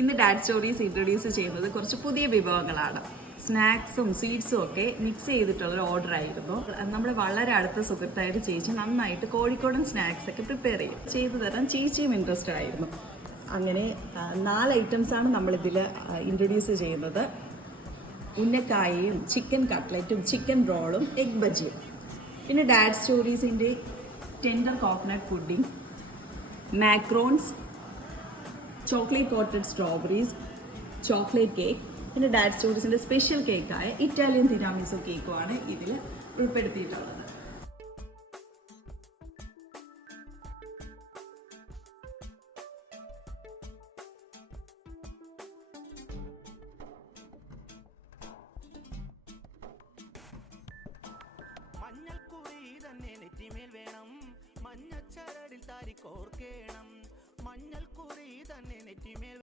ഇന്ന് dad stories introduce ചെയ്യുന്നത് കുറച്ച് പുതിയ വിഭവങ്ങളാണ്. സ്നാക്സും സ്വീറ്റ്സും ഒക്കെ മിക്സ് ചെയ്തിട്ടുള്ളൊരു ഓർഡർ ആയിരുന്നു. നമ്മുടെ വളരെ അടുത്ത സുഹൃത്തായിട്ട് ചേച്ചി നന്നായിട്ട് കോഴിക്കോടൻ സ്നാക്സ് ഒക്കെ പ്രിപ്പയർ ചെയ്തു തരാൻ ചേച്ചിയും ഇൻട്രസ്റ്റഡ് ആയിരുന്നു. അങ്ങനെ 4 ഐറ്റംസാണ് നമ്മളിതിൽ ഇൻട്രൊഡ്യൂസ് ചെയ്യുന്നത്. ഉന്നക്കായയും ചിക്കൻ കട്ട്ലറ്റും ചിക്കൻ റോളും എഗ് ബജിയും. പിന്നെ ഡാഡ് സ്റ്റോറീസിൻ്റെ tender coconut pudding, macarons, chocolate coated strawberries, chocolate cake, പിന്നെ ഡാഡ് സ്റ്റോറീസിൻ്റെ സ്പെഷ്യൽ കേക്കായ ഇറ്റാലിയൻ തിരാമിസു കേക്കുമാണ് ഇതിൽ ഉൾപ്പെടുത്തിയിട്ടുള്ളത്. മഞ്ഞൾക്കുറി തന്നെ നെറ്റിമേൽ വേണം, മഞ്ഞച്ചരടിൽ താരി കോർക്കേണം. മഞ്ഞൾക്കുറി തന്നെ നെറ്റിമേൽ